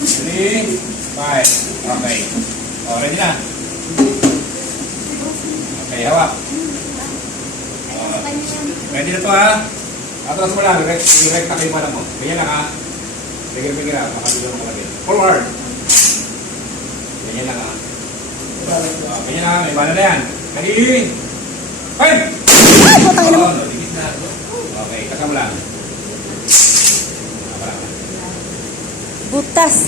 3, 5. Okay. O, ready na. Okay, hawak. Ready na to ha. Atras mo lang. Direct na kayo mo. Ganyan lang ha. Bigil-bigil ha. Makabilo mo lagi. Forward. Ganyan lang ha. Ganyan lang ha. May bala na yan. Ready. 5! Ay, putang ina mo. Digit na. Okay, kasama lang. Butas.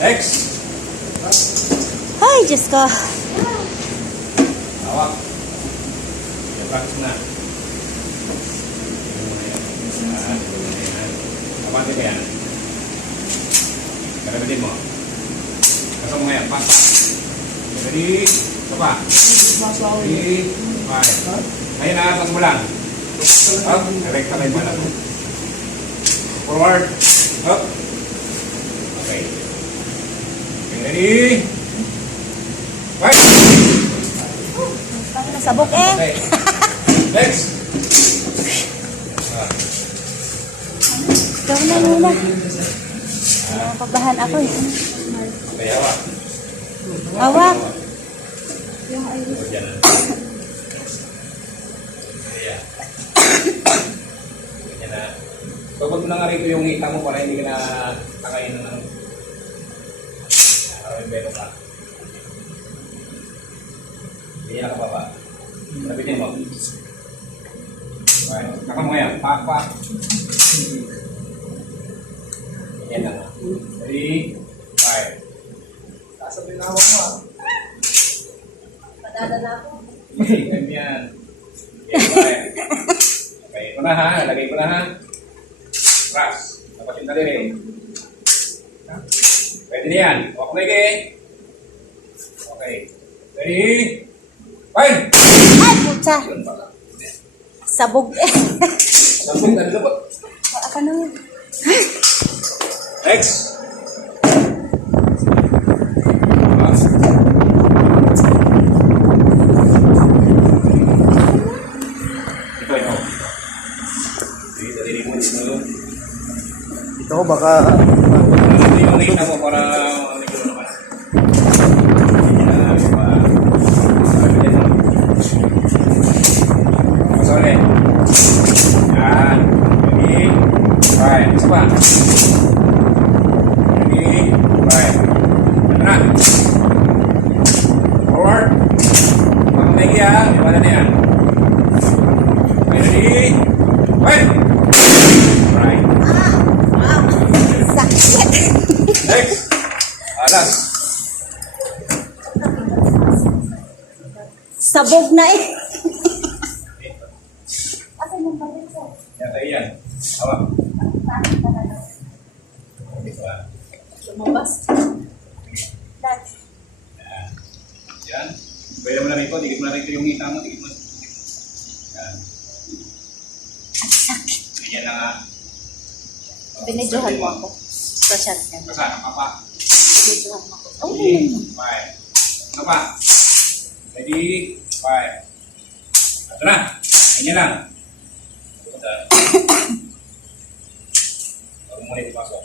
X. Ay, Diyos ko. Hawak. Practice na. Kapante ka yan. Karabitin mo. Kasama mo yan. Pak. Ready? Isa pa. 3, 5. Ngayon na, atas mo lang. Up. Direkta kayo pala. Forward. Up. Okay. Okay, ready? 5. Sabog eh. Okay. Next. Ikaw na muna. Nakakabahan ako eh. Okay, hawak. Hawak. Diyan. Ayan. Ganyan na. Pagod mo na nga rito yung hita mo para hindi ka na takayin ng ano. Maraming belo ka. Ganyan ka pa ba? Sabitin mo. Okay. Naka mo yan. Pak. Ganyan lang. 3, 5. Sasabihin na hawak mo ah. Padadala ako. Ganyan. Okay. Okay. Ito na ha. Lagay ko na ha. Ras. Tapos yung daliri. Pwede na yan. Huwag ko lagi. Okay. Ready? 5! Ay, puta. Yun pala. Sabog eh. Sabog na lupot. Aka na yun. Next. Ito. Daliri mo dito. Ito baka Ito yung nakita mo para nagkaroon naman. Sorry. Yan. Ready? 5. Isa pa. Ready? 5. Ano na? Forward. Pag-tagi ha. Iwala na yan. Ready? 5. Right. Sakit. Next. Alas. Sabog na eh. Yan tayo yan. Hawak. Lumabas. Yan. Pwede mo na rito. Digit mo na rito yung hita mo. Digit mo. Yan. Yan na nga. Binidyohan mo ako. Sa chat yan. Kasama ka pa. Binidyohan mo ako. Oh. 3, 5. Ano pa? Ready? 5. Ito na. Ganyan lang. Huwag mo muna ipasok.